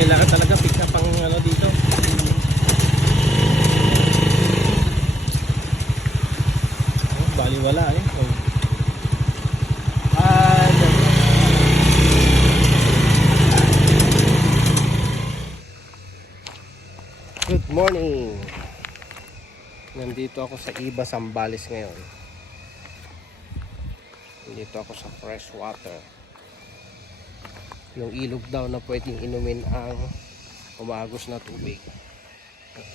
Kailangan talaga pick up ang ano dito. Baliwala eh. Good morning. Nandito ako sa Iba, Zambales ngayon. Nandito ako sa fresh water. Yung ilog daw na pwedeng inumin ang umagos na tubig.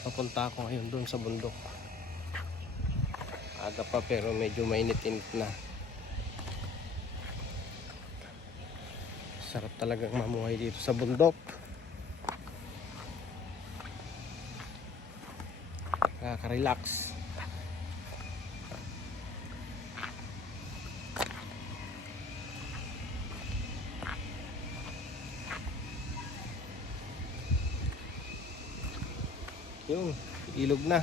Papunta ako ngayon doon sa bundok. Aga pa pero medyo mainit-init na. Sarap talagang mamuhay dito sa bundok. Nakaka-relax. Yung ilog na.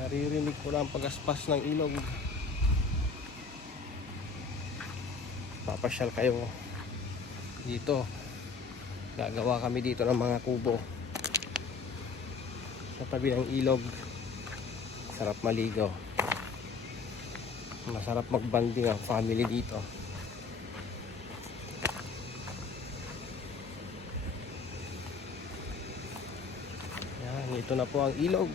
Naririnig ko lang pagaspas ng ilog. Papasyal kayo dito. Gagawa kami dito ng mga kubo sa tabi ng ilog. Sarap maligo. Masarap magbanding ang family dito. Yan, ito na po ang ilog.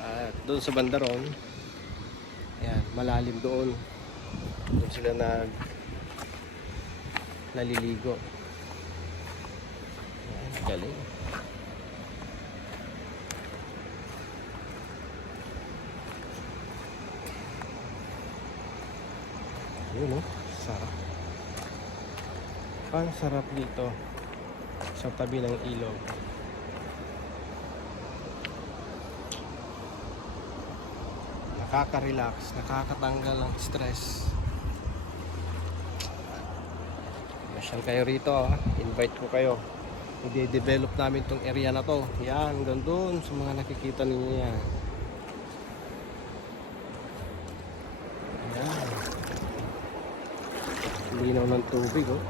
At doon sa bandaron, ayan, malalim doon. Doon sila naliligo. Ayan, galing. Yun, sarap. Ang sarap dito sa tabi ng ilog. Nakaka-relax, nakakatanggal ng stress. Masyal kayo rito, invite ko kayo. I-develop namin tong area na to. Yan, doon sa mga nakikita ninyo yan. Yan. Linaw ng tubig, oh.